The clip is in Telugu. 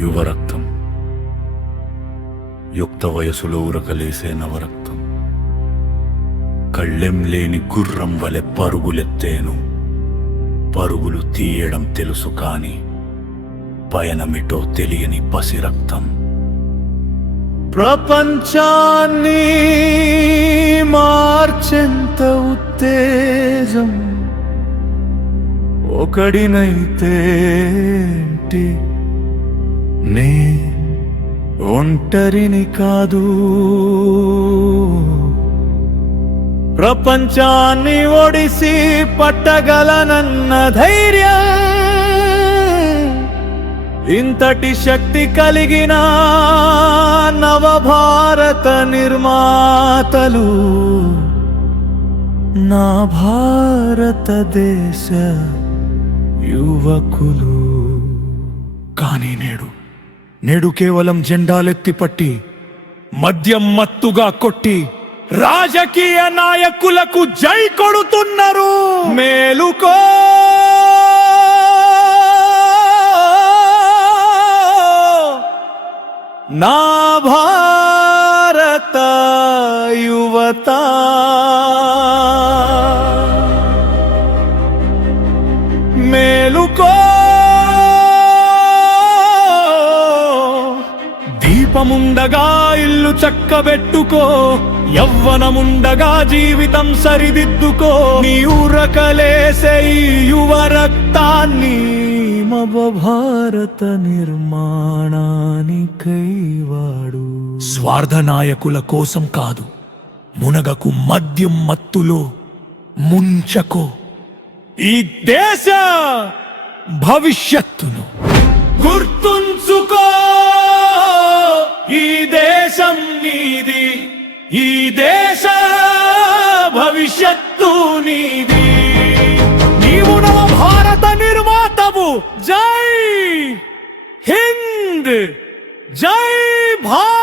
యువరక్తం, యుక్త వయసులో ఉరకలేసే నవరక్తం, కళ్ళెం లేని గుర్రం వలె పరుగులెత్తేను. పరుగులు తీయడం తెలుసు కాని పయనమిటో తెలియని పసిరక్తం. ప్రపంచాన్ని మార్చెంత ఉత్తేజం ఒకడినైతేంటి, నే ఒంటరిని కాదు. ప్రపంచాన్ని ఒడిసి పట్టగలనన్న ధైర్యం, ఇంతటి శక్తి కలిగిన నవభారత నిర్మాతలు నా భారతదేశ యువకులు. కానీ నేడు కేవలం జెండాలెత్తి పట్టి, మద్యం మత్తుగా కొట్టి రాజకీయ నాయకులకు జై కొడుతున్నారు. మేలుకో, నా భారత యువత. మేలుకో, దీపముండగా ఇల్లు చక్కబెట్టుకో, యవ్వనముండగా జీవితం సరిదిద్దుకో. నీ ఊరకలేసే ఈ యువ రక్తాన్ని మమ భారత నిర్మాణానికై వాడు. స్వార్థ నాయకుల కోసం కాదు, మునగకు మద్యం మత్తులో ముంచకో ఈ దేశ భవిష్యత్తును. గుర్తుంచుకో, ఈ దేశం నీది, ఈ దేశ భవిష్యత్తు నీది. నీవు నవ భారత నిర్మాతవు. జై హింద్, జై భారత్.